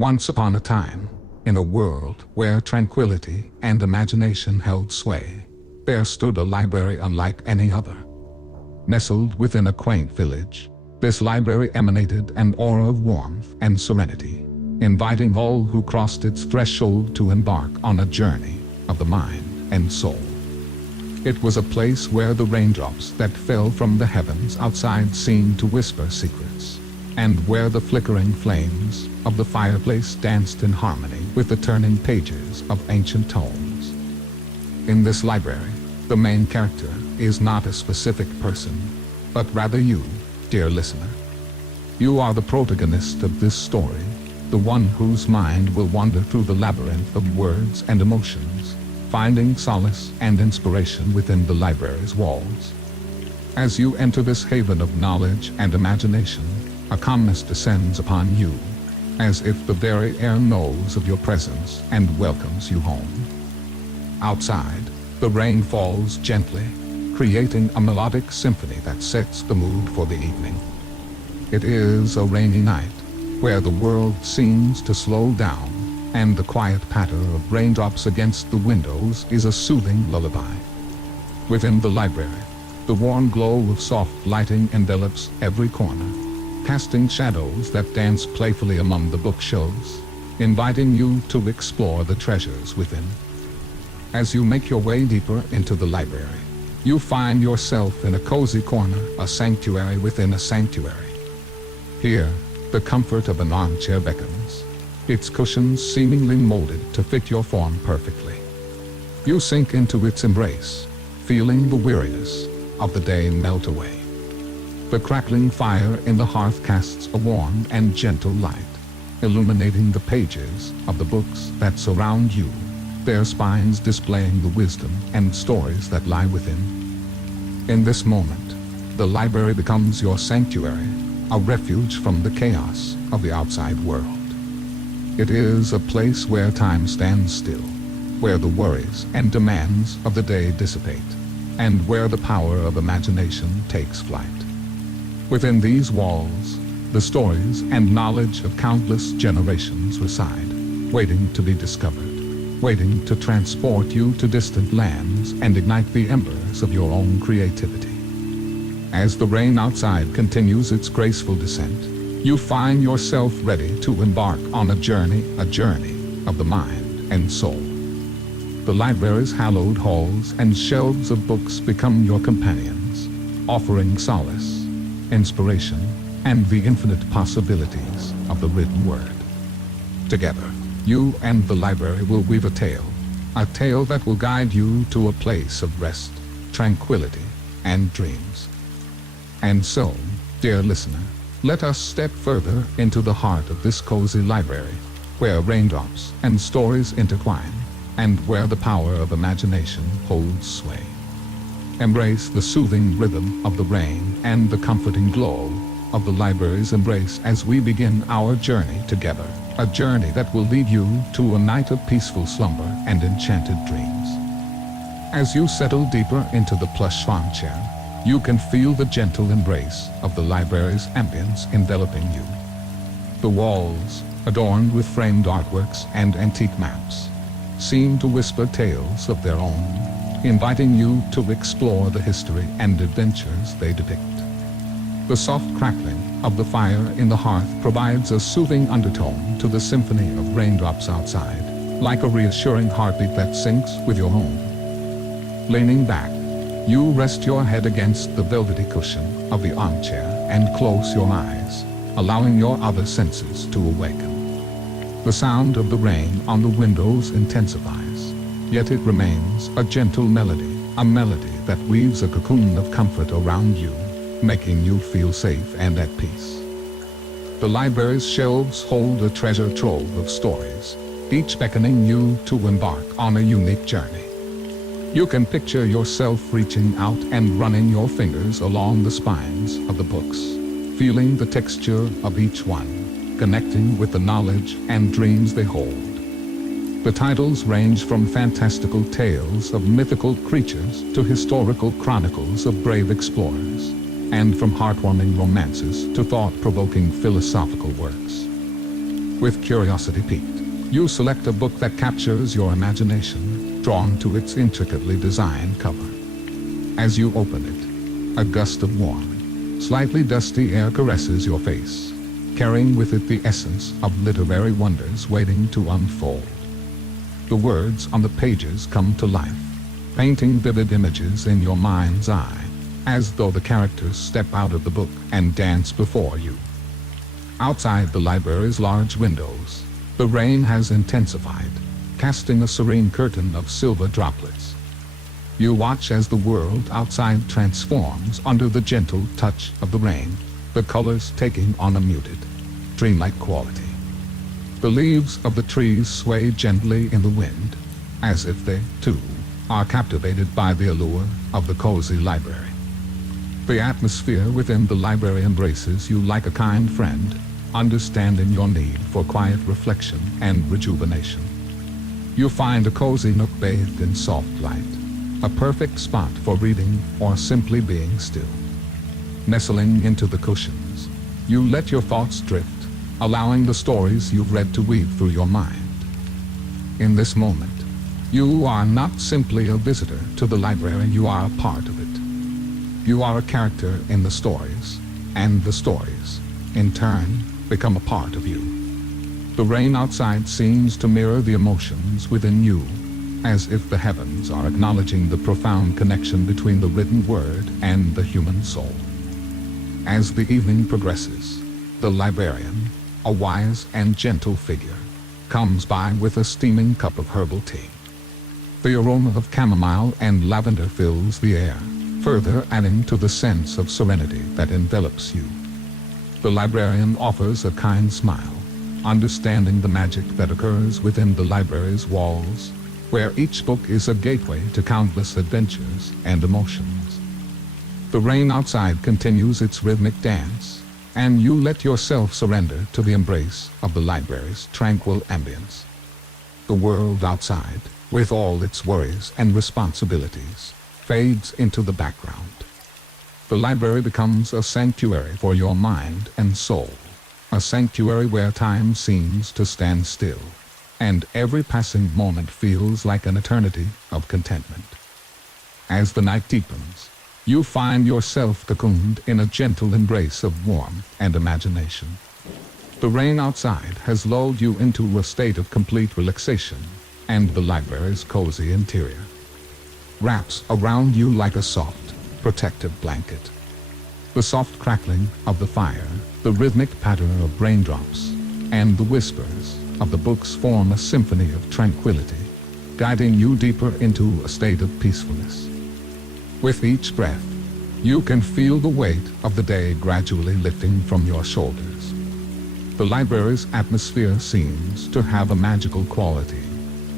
Once upon a time, in a world where tranquility and imagination held sway, there stood a library unlike any other. Nestled within a quaint village, this library emanated an aura of warmth and serenity, inviting all who crossed its threshold to embark on a journey of the mind and soul. It was a place where the raindrops that fell from the heavens outside seemed to whisper secrets, and where the flickering flames of the fireplace danced in harmony with the turning pages of ancient tomes. In this library, the main character is not a specific person, but rather you, dear listener. You are the protagonist of this story, the one whose mind will wander through the labyrinth of words and emotions, finding solace and inspiration within the library's walls. As you enter this haven of knowledge and imagination, a calmness descends upon you, as if the very air knows of your presence and welcomes you home. Outside, the rain falls gently, creating a melodic symphony that sets the mood for the evening. It is a rainy night, where the world seems to slow down, and the quiet patter of raindrops against the windows is a soothing lullaby. Within the library, the warm glow of soft lighting envelops every corner, casting shadows that dance playfully among the bookshelves, inviting you to explore the treasures within. As you make your way deeper into the library, you find yourself in a cozy corner, a sanctuary within a sanctuary. Here, the comfort of an armchair beckons, its cushions seemingly molded to fit your form perfectly. You sink into its embrace, feeling the weariness of the day melt away. The crackling fire in the hearth casts a warm and gentle light, illuminating the pages of the books that surround you, their spines displaying the wisdom and stories that lie within. In this moment, the library becomes your sanctuary, a refuge from the chaos of the outside world. It is a place where time stands still, where the worries and demands of the day dissipate, and where the power of imagination takes flight. Within these walls, the stories and knowledge of countless generations reside, waiting to be discovered, waiting to transport you to distant lands and ignite the embers of your own creativity. As the rain outside continues its graceful descent, you find yourself ready to embark on a journey of the mind and soul. The library's hallowed halls and shelves of books become your companions, offering solace, inspiration, and the infinite possibilities of the written word. Together, you and the library will weave a tale that will guide you to a place of rest, tranquility, and dreams. And so, dear listener, let us step further into the heart of this cozy library, where raindrops and stories intertwine, and where the power of imagination holds sway. Embrace the soothing rhythm of the rain and the comforting glow of the library's embrace as we begin our journey together, a journey that will lead you to a night of peaceful slumber and enchanted dreams. As you settle deeper into the plush armchair, you can feel the gentle embrace of the library's ambience enveloping you. The walls, adorned with framed artworks and antique maps, seem to whisper tales of their own, inviting you to explore the history and adventures they depict. The soft crackling of the fire in the hearth provides a soothing undertone to the symphony of raindrops outside, like a reassuring heartbeat that syncs with your own. Leaning back, you rest your head against the velvety cushion of the armchair and close your eyes, allowing your other senses to awaken. The sound of the rain on the windows intensifies, yet it remains a gentle melody, a melody that weaves a cocoon of comfort around you, making you feel safe and at peace. The library's shelves hold a treasure trove of stories, each beckoning you to embark on a unique journey. You can picture yourself reaching out and running your fingers along the spines of the books, feeling the texture of each one, connecting with the knowledge and dreams they hold. The titles range from fantastical tales of mythical creatures to historical chronicles of brave explorers, and from heartwarming romances to thought-provoking philosophical works. With curiosity piqued, you select a book that captures your imagination, drawn to its intricately designed cover. As you open it, a gust of warm, slightly dusty air caresses your face, carrying with it the essence of literary wonders waiting to unfold. The words on the pages come to life, painting vivid images in your mind's eye, as though the characters step out of the book and dance before you. Outside the library's large windows, the rain has intensified, casting a serene curtain of silver droplets. You watch as the world outside transforms under the gentle touch of the rain, the colors taking on a muted, dreamlike quality. The leaves of the trees sway gently in the wind, as if they, too, are captivated by the allure of the cozy library. The atmosphere within the library embraces you like a kind friend, understanding your need for quiet reflection and rejuvenation. You find a cozy nook bathed in soft light, a perfect spot for reading or simply being still. Nestling into the cushions, you let your thoughts drift, allowing the stories you've read to weave through your mind. In this moment, you are not simply a visitor to the library, you are a part of it. You are a character in the stories, and the stories, in turn, become a part of you. The rain outside seems to mirror the emotions within you, as if the heavens are acknowledging the profound connection between the written word and the human soul. As the evening progresses, the librarian, a wise and gentle figure, comes by with a steaming cup of herbal tea. The aroma of chamomile and lavender fills the air, further adding to the sense of serenity that envelops you. The librarian offers a kind smile, understanding the magic that occurs within the library's walls, where each book is a gateway to countless adventures and emotions. The rain outside continues its rhythmic dance, and you let yourself surrender to the embrace of the library's tranquil ambience. The world outside, with all its worries and responsibilities, fades into the background. The library becomes a sanctuary for your mind and soul, a sanctuary where time seems to stand still, and every passing moment feels like an eternity of contentment. As the night deepens, you find yourself cocooned in a gentle embrace of warmth and imagination. The rain outside has lulled you into a state of complete relaxation, and the library's cozy interior wraps around you like a soft, protective blanket. The soft crackling of the fire, the rhythmic patter of raindrops, and the whispers of the books form a symphony of tranquility, guiding you deeper into a state of peacefulness. With each breath, you can feel the weight of the day gradually lifting from your shoulders. The library's atmosphere seems to have a magical quality,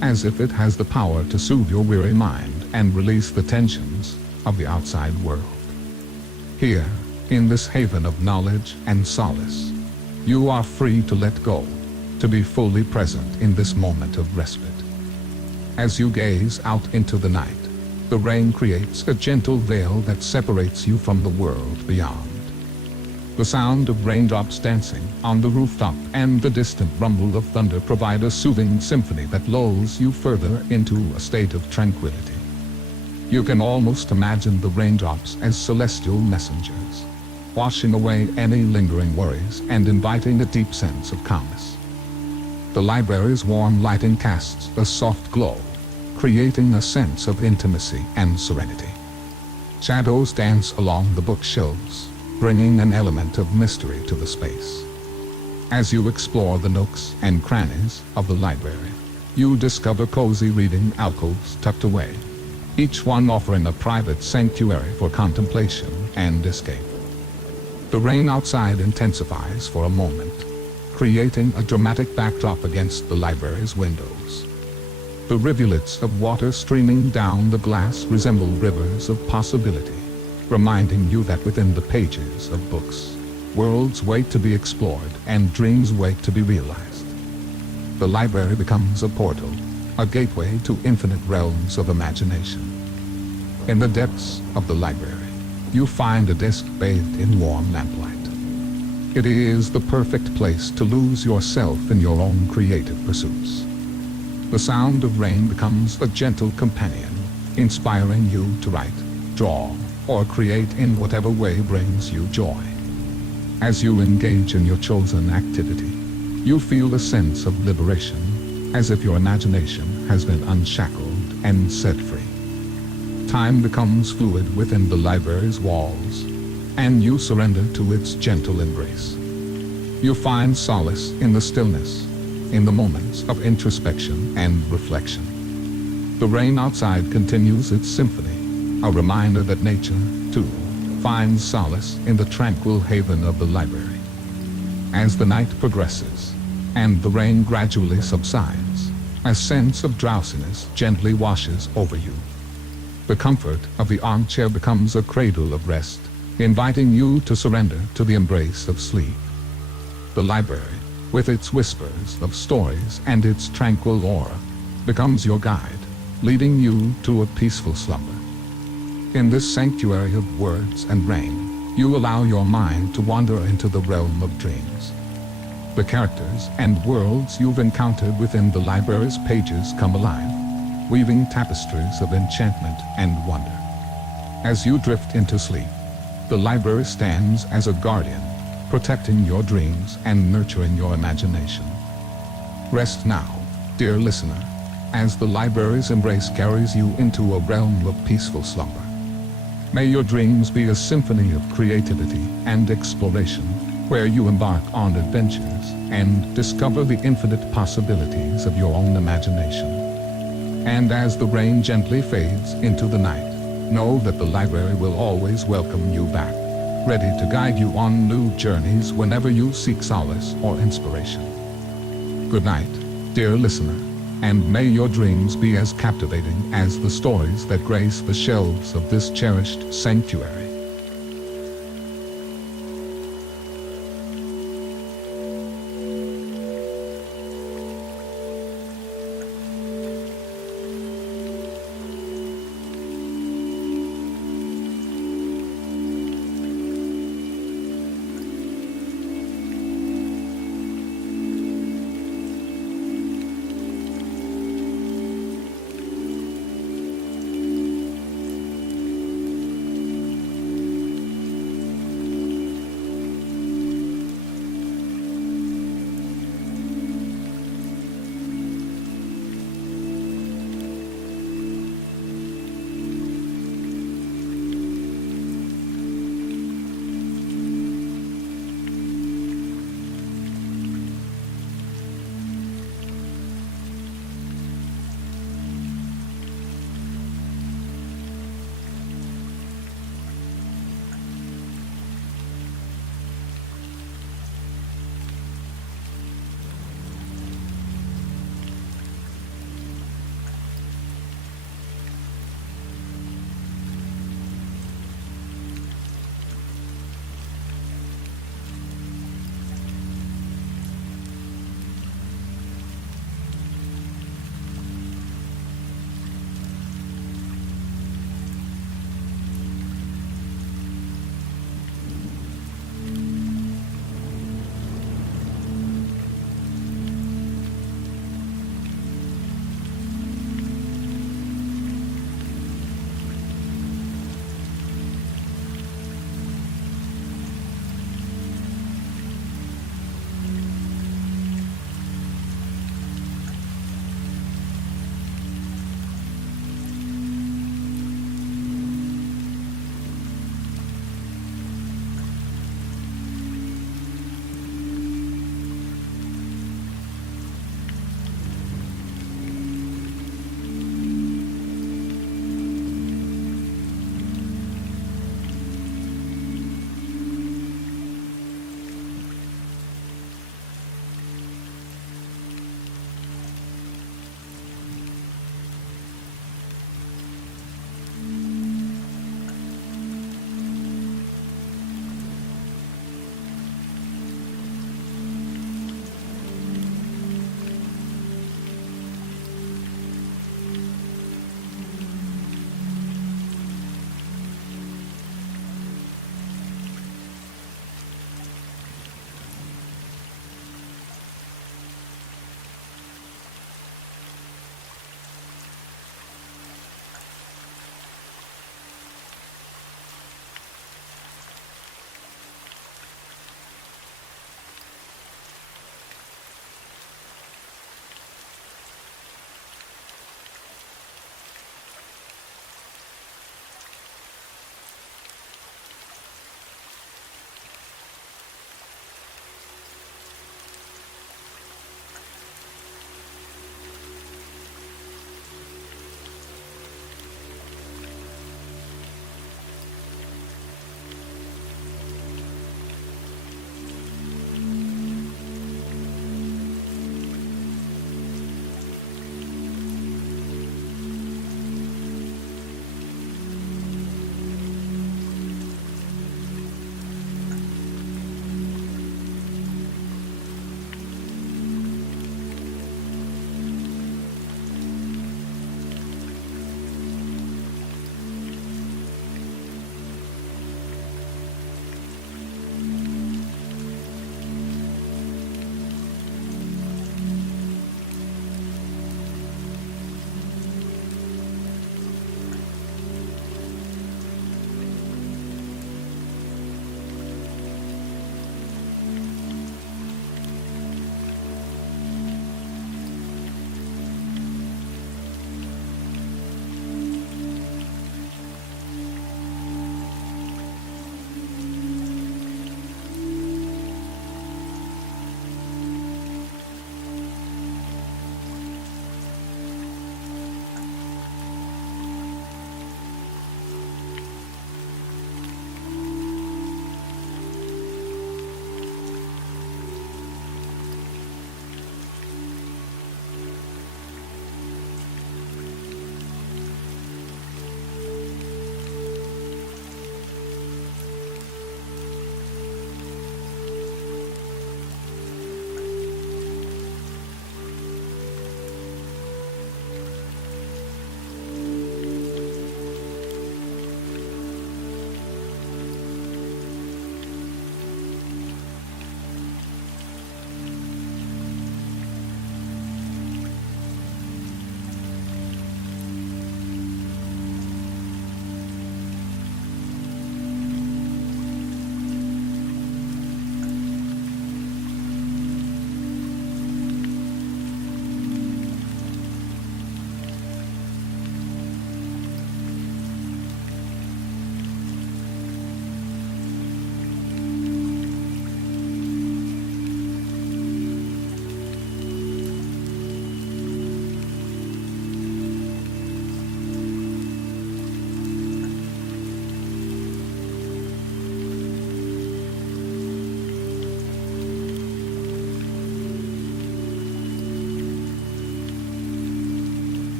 as if it has the power to soothe your weary mind and release the tensions of the outside world. Here, in this haven of knowledge and solace, you are free to let go, to be fully present in this moment of respite. As you gaze out into the night, the rain creates a gentle veil that separates you from the world beyond. The sound of raindrops dancing on the rooftop and the distant rumble of thunder provide a soothing symphony that lulls you further into a state of tranquility. You can almost imagine the raindrops as celestial messengers, washing away any lingering worries and inviting a deep sense of calmness. The library's warm lighting casts a soft glow, creating a sense of intimacy and serenity. Shadows dance along the bookshelves, bringing an element of mystery to the space. As you explore the nooks and crannies of the library, you discover cozy reading alcoves tucked away, each one offering a private sanctuary for contemplation and escape. The rain outside intensifies for a moment, creating a dramatic backdrop against the library's windows. The rivulets of water streaming down the glass resemble rivers of possibility, reminding you that within the pages of books, worlds wait to be explored and dreams wait to be realized. The library becomes a portal, a gateway to infinite realms of imagination. In the depths of the library, you find a desk bathed in warm lamplight. It is the perfect place to lose yourself in your own creative pursuits. The sound of rain becomes a gentle companion, inspiring you to write, draw, or create in whatever way brings you joy. As you engage in your chosen activity, you feel a sense of liberation, as if your imagination has been unshackled and set free. Time becomes fluid within the library's walls, and you surrender to its gentle embrace. You find solace in the stillness, in the moments of introspection and reflection. The rain outside continues its symphony, a reminder that nature, too, finds solace in the tranquil haven of the library. As the night progresses, and the rain gradually subsides, a sense of drowsiness gently washes over you. The comfort of the armchair becomes a cradle of rest, inviting you to surrender to the embrace of sleep. The library, with its whispers of stories and its tranquil aura, becomes your guide, leading you to a peaceful slumber. In this sanctuary of words and rain, you allow your mind to wander into the realm of dreams. The characters and worlds you've encountered within the library's pages come alive, weaving tapestries of enchantment and wonder. As you drift into sleep, the library stands as a guardian, protecting your dreams and nurturing your imagination. Rest now, dear listener, as the library's embrace carries you into a realm of peaceful slumber. May your dreams be a symphony of creativity and exploration, where you embark on adventures and discover the infinite possibilities of your own imagination. And as the rain gently fades into the night, know that the library will always welcome you back, ready to guide you on new journeys whenever you seek solace or inspiration. Good night, dear listener, and may your dreams be as captivating as the stories that grace the shelves of this cherished sanctuary.